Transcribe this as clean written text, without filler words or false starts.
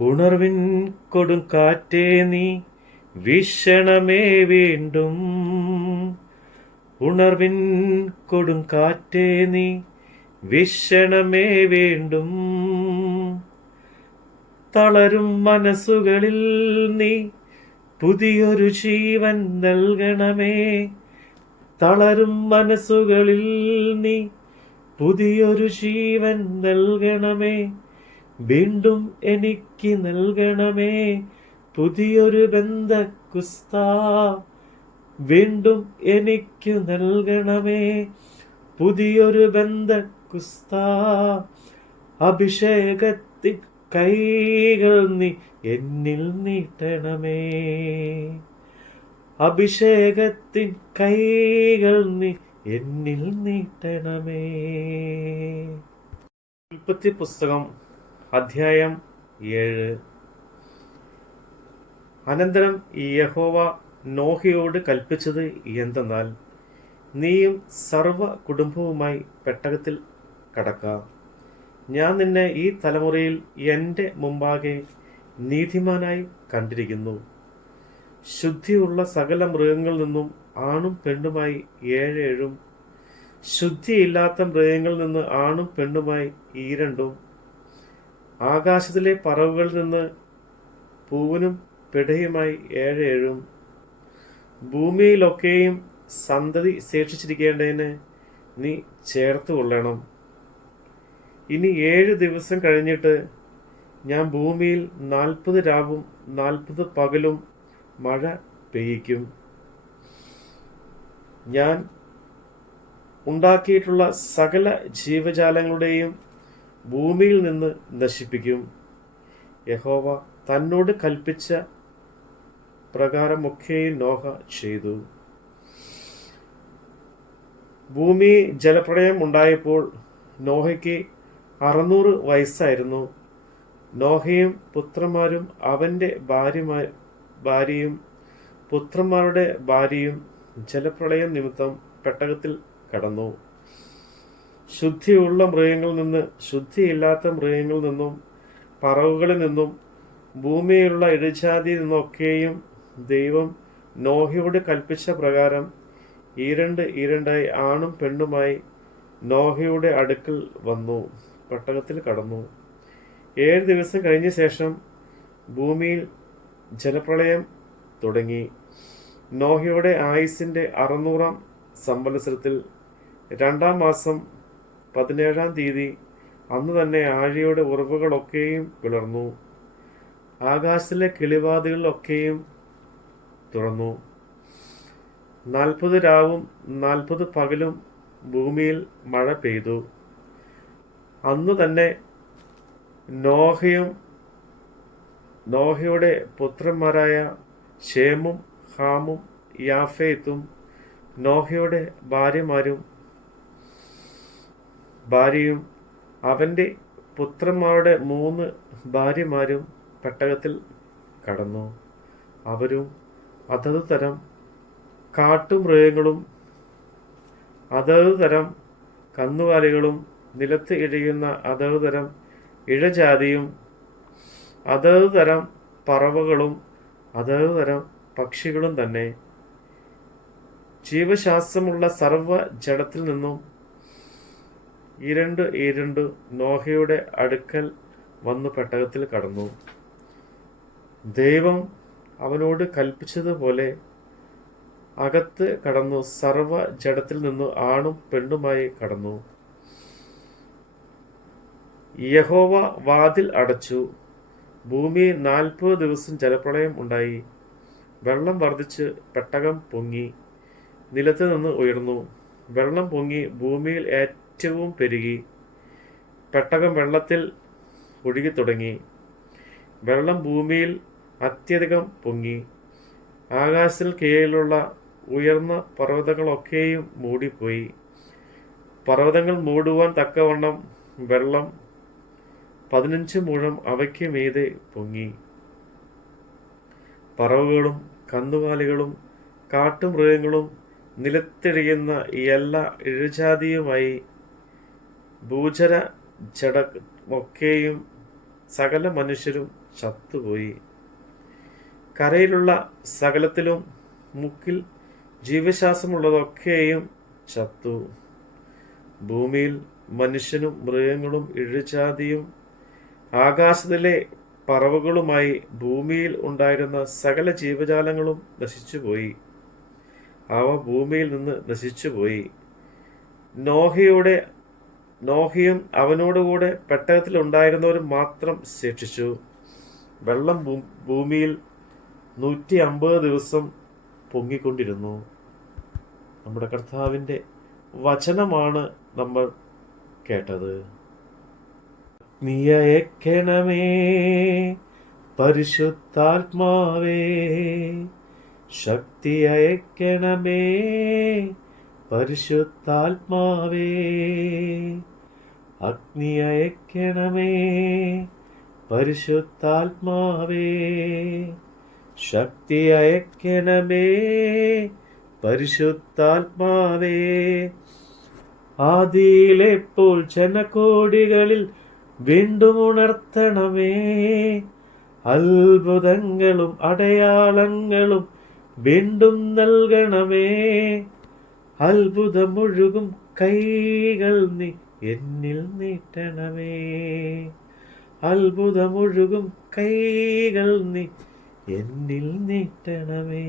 ഉണർവിൻ കൊടുങ്കാറ്റേ നീ വീശണമേ വീണ്ടും. ഉണർവിൻ കൊടുങ്കാറ്റേ നീ വീശണമേ വീണ്ടും. തളരും മനസ്സുകളിൽ നീ പുതിയൊരു ജീവൻ നൽകണമേ. തളരും മനസ്സുകളിൽ നീ പുതിയൊരു ജീവൻ നൽകണമേ. വീണ്ടും എനിക്ക് നൽകണമേ പുതിയൊരു ബന്ധക്കുസ്താ. വീണ്ടും എനിക്ക് നൽകണമേ പുതിയൊരു ബന്ധക്കുസ്താ. അഭിഷേകത്തിൻ കൈകൾ നീ എന്നിൽ നീട്ടണമേ. അഭിഷേകത്തിൻ കൈകൾ നീ എന്നിൽ നീട്ടണമേ. ഉൽപ്പത്തി പുസ്തകം അധ്യായം 7. അനന്തരം യഹോവ നോഹയോട് കൽപ്പിച്ചത് എന്തെന്നാൽ, നീയും സർവ കുടുംബവുമായി പെട്ടകത്തിൽ കടക്കാം. ഞാൻ നിന്നെ ഈ തലമുറയിൽ എൻ്റെ മുമ്പാകെ നീതിമാനായി കണ്ടിരിക്കുന്നു. ശുദ്ധിയുള്ള സകല മൃഗങ്ങളിൽ നിന്നും ആണും പെണ്ണുമായി 7 ശുദ്ധിയില്ലാത്ത മൃഗങ്ങളിൽ നിന്ന് ആണും പെണ്ണുമായി 2. ആകാശത്തിലെ പറവുകളിൽ നിന്ന് പൂവനും പിടയുമായി 7. ഭൂമിയിലൊക്കെയും സന്തതി ശേഷിച്ചിരിക്കേണ്ടതിന് നീ ചേർത്ത് കൊള്ളണം. ഇനി 7 ദിവസം കഴിഞ്ഞിട്ട് ഞാൻ ഭൂമിയിൽ 40 രാവും 40 പകലും മഴ പെയ്യിക്കും. ഞാൻ ഉണ്ടാക്കിയിട്ടുള്ള സകല ജീവജാലങ്ങളുടെയും ഭൂമിയിൽ നിന്ന് നശിപ്പിക്കും. യഹോവ തന്നോട് കൽപ്പിച്ച പ്രകാരമൊക്കെയും നോഹ ചെയ്തു. ഭൂമി ജലപ്രളയം ഉണ്ടായപ്പോൾ നോഹയ്ക്ക് 600 വയസ്സായിരുന്നു. നോഹയും പുത്രന്മാരും അവൻ്റെ ഭാര്യയും പുത്രന്മാരുടെ ഭാര്യയും ജലപ്രളയം നിമിത്തം പെട്ടകത്തിൽ കടന്നു. ശുദ്ധിയുള്ള മൃഗങ്ങളിൽ നിന്ന് ശുദ്ധിയില്ലാത്ത മൃഗങ്ങളിൽ നിന്നും പറവുകളിൽ നിന്നും ഭൂമിയിലുള്ള ഇഴജാതിയിൽ നിന്നൊക്കെയും ദൈവം നോഹയോട് കൽപ്പിച്ച പ്രകാരം 2 ആണും പെണ്ണുമായി നോഹയുടെ അടുക്കൽ വന്നു പെട്ടകത്തിൽ കടന്നു. 7 ദിവസം കഴിഞ്ഞ ശേഷം ഭൂമിയിൽ ജലപ്രളയം തുടങ്ങി. നോഹയുടെ ആയുസിൻ്റെ 600 സംവത്സരത്തിൽ 2 മാസം 17 അന്ന് തന്നെ ആഴിയുടെ ഉറവുകളൊക്കെയും പിളർന്നു. ആകാശത്തിലെ കിളിവാതികളൊക്കെയും തുറന്നു. 40 രാവും 40 പകലും ഭൂമിയിൽ മഴ പെയ്തു. അന്നു തന്നെ നോഹയുടെ പുത്രന്മാരായ ശേമും ഹാമും യാഫേത്തും നോഹയുടെ ഭാര്യയും അവൻ്റെ പുത്രന്മാരുടെ 3 ഭാര്യമാരും പെട്ടകത്തിൽ കടന്നു. അവരും അതത് തരം കാട്ടുമൃഗങ്ങളും അതത് തരം കന്നുകാലികളും നിലത്ത് ഇഴയുന്ന അതത് തരം ഇഴജാതിയും അതത് തരം പറവകളും അതത് തരം പക്ഷികളും തന്നെ. ജീവശാസ്ത്രമുള്ള സർവ ജഡത്തിൽ നിന്നും 2 നോഹയുടെ അടുക്കൽ വന്നു പെട്ടകത്തിൽ കടന്നു. ദൈവം അവനോട് കൽപ്പിച്ചതുപോലെ അകത്ത് കടന്നു സർവ ജഡത്തിൽ നിന്നു ആണും പെണ്ണുമായി കടന്നു. യഹോവ വാതിൽ അടച്ചു. ഭൂമിയിൽ 40 ദിവസം ജലപ്രളയം ഉണ്ടായി. വെള്ളം വർദ്ധിച്ച് പെട്ടകം പൊങ്ങി നിലത്ത് നിന്ന് ഉയർന്നു. വെള്ളം പൊങ്ങി ഭൂമിയിൽ ഏറ്റവും പെരുകി. പെട്ടകം വെള്ളത്തിൽ ഒഴുകി തുടങ്ങി. വെള്ളം ഭൂമിയിൽ അത്യധികം പൊങ്ങി. ആകാശത്തിൽ കീഴിലുള്ള ഉയർന്ന പർവ്വതങ്ങളൊക്കെയും മൂടിപ്പോയി. പർവ്വതങ്ങൾ മൂടുവാൻ തക്കവണ്ണം വെള്ളം 15 മുഴം അവയ്ക്ക് മീതെ പൊങ്ങി. പറവകളും കന്നുകാലികളും കാട്ടുമൃഗങ്ങളും നിലത്തിഴയുന്ന എല്ലാ ഇഴജാതിയുമായി ഭൂചര ജഡമൊക്കെയും സകല മനുഷ്യരും ചത്തുപോയി. കരയിലുള്ള സകലത്തിലും മുക്കിൽ ജീവശ്വാസമുള്ളതൊക്കെയും ചത്തു. ഭൂമിയിൽ മനുഷ്യനും മൃഗങ്ങളും ഇഴജാതിയും ആകാശത്തിലെ പറവകളുമായി ഭൂമിയിൽ ഉണ്ടായിരുന്ന സകല ജീവജാലങ്ങളും നശിച്ചുപോയി. അവ ഭൂമിയിൽ നിന്ന് നശിച്ചുപോയി. നോഹയും അവനോടുകൂടെ പെട്ടകത്തിലുണ്ടായിരുന്നവരും മാത്രം ശേഷിച്ചു. വെള്ളം ഭൂമിയിൽ 150 ദിവസം പൊങ്ങിക്കൊണ്ടിരുന്നു. നമ്മുടെ കർത്താവിൻ്റെ വചനമാണ് നമ്മൾ കേട്ടത്. നീ അയക്കണമേ പരിശുദ്ധാത്മാവേ, ശക്തി അയക്കണമേ പരിശുദ്ധാത്മാവേ, അഗ്നി അയക്കണമേ പരിശുദ്ധാത്മാവേ, ശക്തി അയക്കണമേ പരിശുദ്ധാത്മാവേ. ആദിയിലെപ്പോൾ ജനകോടികളിൽ വീണ്ടും ഉണർത്തണമേ, അത്ഭുതങ്ങളും അടയാളങ്ങളും വീണ്ടും നൽകണമേ. അത്ഭുതമൊഴുകും കൈകൾ നീ എന്നിൽ നീട്ടണമേ, അത്ഭുതമൊഴുകും കൈകൾ നീ എന്നിൽ നീട്ടണമേ.